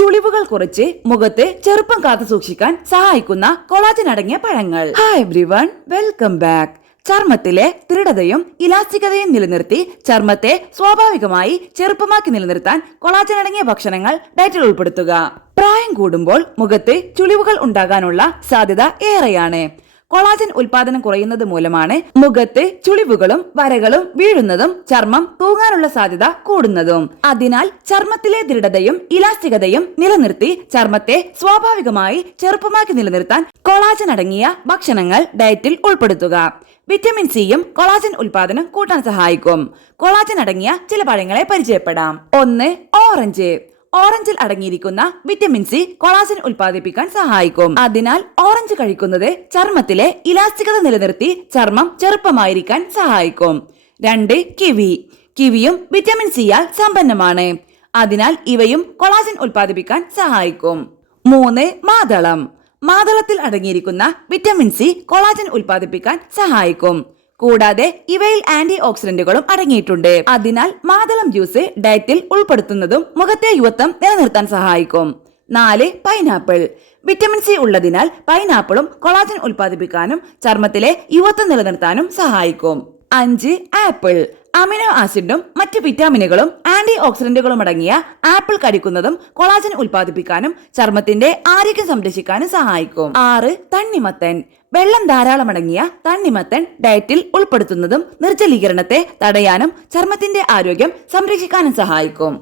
ചുളിവുകൾ കുറച്ച് മുഖത്തെ ചെറുപ്പം കാത്തു സൂക്ഷിക്കാൻ സഹായിക്കുന്ന കൊളാജൻ അടങ്ങിയ പഴങ്ങൾ. Hi everyone, welcome back. ചർമ്മത്തിലെ ദൃഢതയും ഇലാസ്റ്റികതയും നിലനിർത്തി ചർമ്മത്തെ സ്വാഭാവികമായി ചെറുപ്പമാക്കി നിലനിർത്താൻ കൊളാജൻ അടങ്ങിയ ഭക്ഷണങ്ങൾ ഡയറ്റിൽ ഉൾപ്പെടുത്തുക. പ്രായം കൂടുമ്പോൾ മുഖത്ത് ചുളിവുകൾ ഉണ്ടാകാനുള്ള സാധ്യത ഏറെയാണ്. കൊളാജൻ ഉൽപാദനം കുറയുന്നത് മൂലമാണ് മുഖത്ത് ചുളിവുകളും വരകളും വീഴുന്നതും ചർമ്മം തൂങ്ങാനുള്ള സാധ്യത കൂടുന്നതും. അതിനാൽ ചർമ്മത്തിലെ ദൃഢതയും ഇലാസ്റ്റികതയും നിലനിർത്തി ചർമ്മത്തെ സ്വാഭാവികമായി ചെറുപ്പമാക്കി നിലനിർത്താൻ കൊളാജൻ അടങ്ങിയ ഭക്ഷണങ്ങൾ ഡയറ്റിൽ ഉൾപ്പെടുത്തുക. വിറ്റമിൻ സിയും കൊളാജൻ ഉൽപാദനം കൂട്ടാൻ സഹായിക്കും. കൊളാജൻ അടങ്ങിയ ചില പഴങ്ങളെ പരിചയപ്പെടാം. 1. ഓറഞ്ച്. ഓറഞ്ചിൽ അടങ്ങിയിരിക്കുന്ന വിറ്റമിൻ സി കൊളാജൻ ഉൽപ്പാദിപ്പിക്കാൻ സഹായിക്കും. അതിനാൽ ഓറഞ്ച് കഴിക്കുന്നത് ചർമ്മത്തിലെ ഇലാസ്റ്റികത നിലനിർത്തി ചർമ്മം ചെറുപ്പമായിരിക്കാൻ സഹായിക്കും. 2. കിവി. കിവിയും വിറ്റമിൻ സിയാൽ സമ്പന്നമാണ്. അതിനാൽ ഇവയും കൊളാജൻ ഉൽപ്പാദിപ്പിക്കാൻ സഹായിക്കും. 3. മാതളം. മാതളത്തിൽ അടങ്ങിയിരിക്കുന്ന വിറ്റമിൻ സി കൊളാജൻ ഉൽപ്പാദിപ്പിക്കാൻ സഹായിക്കും. കൂടാതെ ഇവയിൽ ആന്റി ഓക്സിഡന്റുകളും അടങ്ങിയിട്ടുണ്ട്. അതിനാൽ മാതളം ജ്യൂസ് ഡയറ്റിൽ ഉൾപ്പെടുത്തുന്നതും മുഖത്തെ യുവത്വം നിലനിർത്താൻ സഹായിക്കും. 4. പൈനാപ്പിൾ. വിറ്റമിൻ സി ഉള്ളതിനാൽ പൈനാപ്പിളും കൊളാജൻ ഉൽപ്പാദിപ്പിക്കാനും ചർമ്മത്തിലെ യുവത്വം നിലനിർത്താനും സഹായിക്കും. 5. ആപ്പിൾ. അമിനോ ആസിഡും മറ്റ് വിറ്റാമിനുകളും ആന്റി ഓക്സിഡന്റുകളും അടങ്ങിയ ആപ്പിൾ കഴിക്കുന്നതും കൊളാജൻ ഉൽപ്പാദിപ്പിക്കാനും ചർമ്മത്തിന്റെ ആരോഗ്യം സംരക്ഷിക്കാനും സഹായിക്കും. 6. തണ്ണിമത്തൻ. വെള്ളം ധാരാളം അടങ്ങിയ തണ്ണിമത്തൻ ഡയറ്റിൽ ഉൾപ്പെടുത്തുന്നതും നിർജ്ജലീകരണത്തെ തടയാനും ചർമ്മത്തിന്റെ ആരോഗ്യം സംരക്ഷിക്കാനും സഹായിക്കും.